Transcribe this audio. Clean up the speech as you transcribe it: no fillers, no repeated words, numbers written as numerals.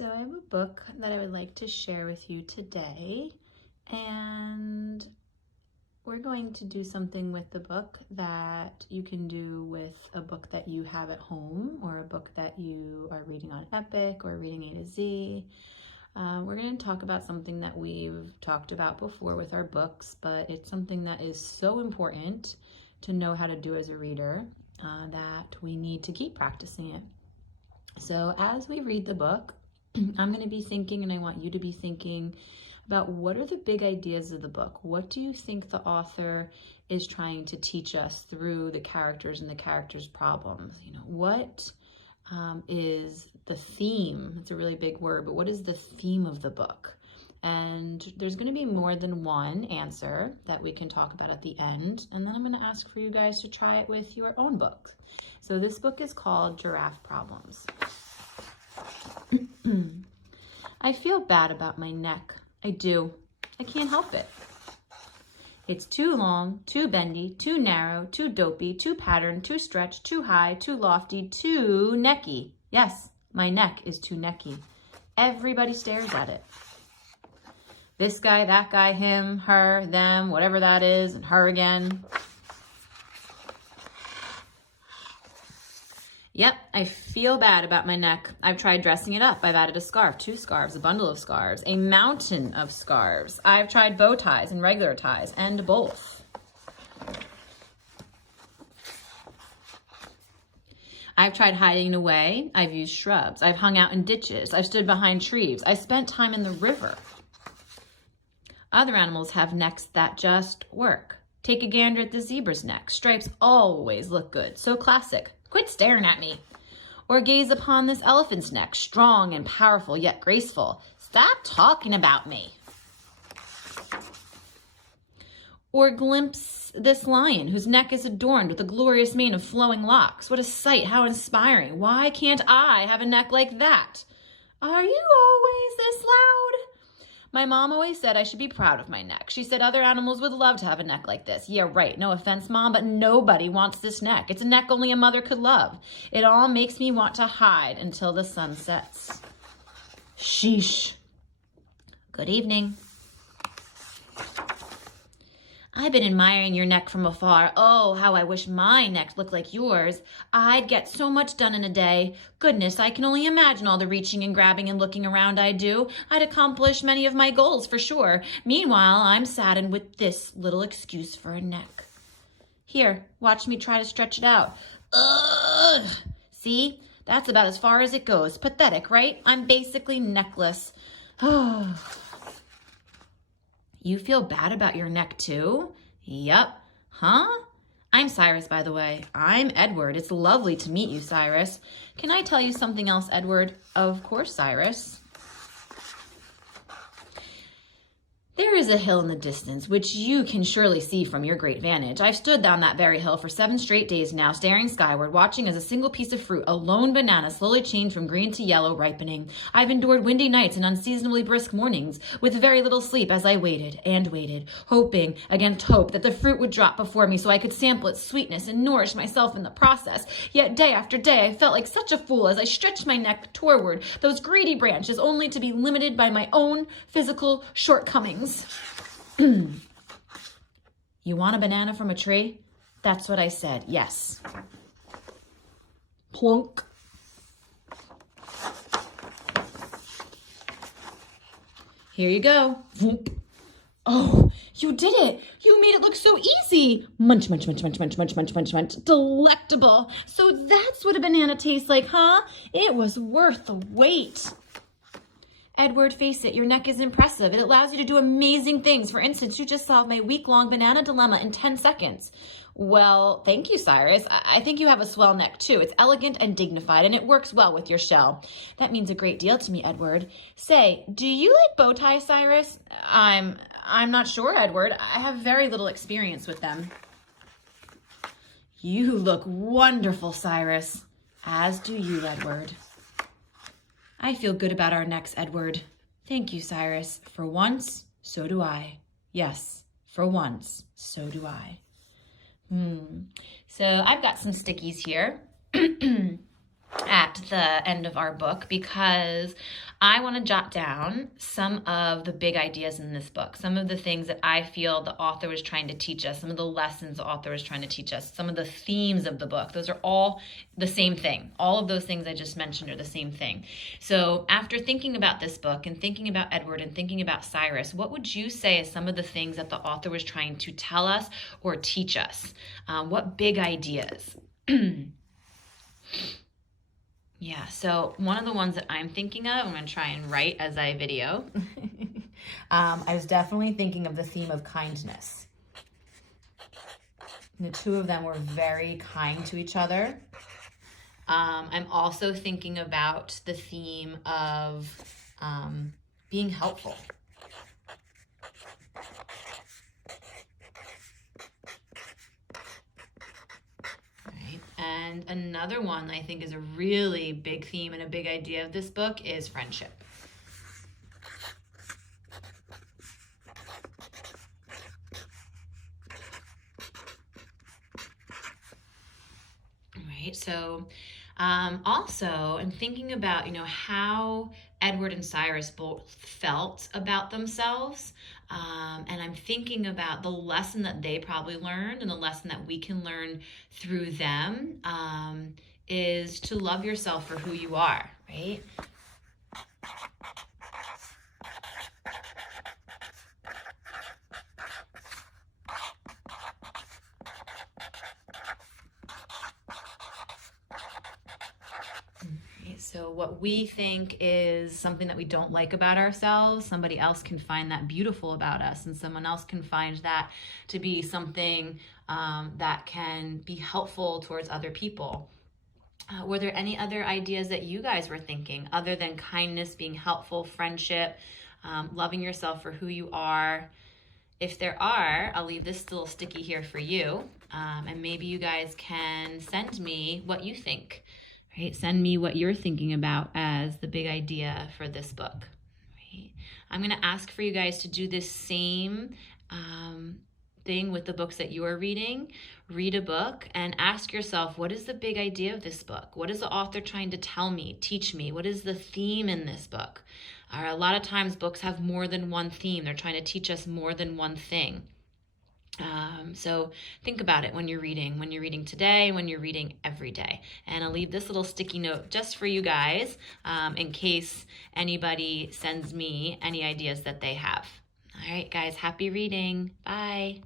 So I have a book that I would like to share with you today, and we're going to do something with the book that you can do with a book that you have at home or a book that you are reading on Epic or reading A to Z. We're going to talk about something that we've talked about before with our books, but it's something that is so important to know how to do as a reader that we need to keep practicing it. So as we read the book, I'm going to be thinking, and I want you to be thinking about what are the big ideas of the book? What do you think the author is trying to teach us through the characters and the characters' problems? What is the theme? It's a really big word, but what is the theme of the book? And there's going to be more than one answer that we can talk about at the end. And then I'm going to ask for you guys to try it with your own books. So this book is called Giraffe Problems. I feel bad about my neck. I do. I can't help it. It's too long, too bendy, too narrow, too dopey, too patterned, too stretched, too high, too lofty, too necky. Yes, my neck is too necky. Everybody stares at it. This guy, that guy, him, her, them, whatever that is, and her again. Yep, I feel bad about my neck. I've tried dressing it up. I've added a scarf, 2 scarves, a bundle of scarves, a mountain of scarves. I've tried bow ties and regular ties, and both. I've tried hiding away. I've used shrubs. I've hung out in ditches. I've stood behind trees. I spent time in the river. Other animals have necks that just work. Take a gander at the zebra's neck. Stripes always look good. So classic. Quit staring at me. Or gaze upon this elephant's neck, strong and powerful, yet graceful. Stop talking about me. Or glimpse this lion, whose neck is adorned with a glorious mane of flowing locks. What a sight, how inspiring. Why can't I have a neck like that? Are you always this loud? My mom always said I should be proud of my neck. She said other animals would love to have a neck like this. Yeah, right. No offense, Mom, but nobody wants this neck. It's a neck only a mother could love. It all makes me want to hide until the sun sets. Sheesh. Good evening. I've been admiring your neck from afar. Oh, how I wish my neck looked like yours. I'd get so much done in a day. Goodness, I can only imagine all the reaching and grabbing and looking around I do. I'd accomplish many of my goals for sure. Meanwhile, I'm saddened with this little excuse for a neck. Here, watch me try to stretch it out. Ugh! See? That's about as far as it goes. Pathetic, right? I'm basically neckless. Oh. You feel bad about your neck too? Yup. Huh? I'm Cyrus, by the way. I'm Edward. It's lovely to meet you, Cyrus. Can I tell you something else, Edward? Of course, Cyrus. There is a hill in the distance, which you can surely see from your great vantage. I've stood on that very hill for 7 straight days now, staring skyward, watching as a single piece of fruit, a lone banana, slowly changed from green to yellow, ripening. I've endured windy nights and unseasonably brisk mornings, with very little sleep as I waited and waited, hoping against hope that the fruit would drop before me so I could sample its sweetness and nourish myself in the process. Yet day after day, I felt like such a fool as I stretched my neck toward those greedy branches, only to be limited by my own physical shortcomings. You want a banana from a tree? That's what I said, yes. Plunk. Here you go. Oh, you did it. You made it look so easy. Munch, munch, munch, munch, munch, munch, munch, munch, munch. Delectable. So that's what a banana tastes like, huh? It was worth the wait. Edward, face it, your neck is impressive. It allows you to do amazing things. For instance, you just solved my week-long banana dilemma in 10 seconds. Well, thank you, Cyrus. I think you have a swell neck, too. It's elegant and dignified, and it works well with your shell. That means a great deal to me, Edward. Say, do you like bow ties, Cyrus? I'm not sure, Edward. I have very little experience with them. You look wonderful, Cyrus. As do you, Edward. I feel good about our necks, Edward. Thank you, Cyrus. For once, so do I. Yes, for once, so do I. So I've got some stickies here. at the end of our book because I want to jot down some of the big ideas in this book, some of the things that I feel the author was trying to teach us, some of the lessons the author was trying to teach us, some of the themes of the book. Those are all the same thing. All of those things I just mentioned are the same thing. So after thinking about this book and thinking about Edward and thinking about Cyrus, what would you say is some of the things that the author was trying to tell us or teach us? What big ideas? Yeah, so one of the ones that I'm thinking of, I'm going to try and write as I video. I was definitely thinking of the theme of kindness. The two of them were very kind to each other. I'm also thinking about the theme of being helpful. And another one I think is a really big theme and a big idea of this book is friendship. Right, so also I'm thinking about, how Edward and Cyrus both felt about themselves. And I'm thinking about the lesson that they probably learned and the lesson that we can learn through them is to love yourself for who you are, right? So what we think is something that we don't like about ourselves, somebody else can find that beautiful about us, and someone else can find that to be something that can be helpful towards other people. Were there any other ideas that you guys were thinking other than kindness, being helpful, friendship, loving yourself for who you are? If there are, I'll leave this little sticky here for you, and maybe you guys can send me what you think. Right? Send me what you're thinking about as the big idea for this book. Right? I'm going to ask for you guys to do this same thing with the books that you are reading. Read a book and ask yourself, what is the big idea of this book? What is the author trying to tell me, teach me? What is the theme in this book? A lot of times books have more than one theme. They're trying to teach us more than one thing. So think about it when you're reading today, when you're reading every day. And I'll leave this little sticky note just for you guys in case anybody sends me any ideas that they have. All right, guys, happy reading. Bye.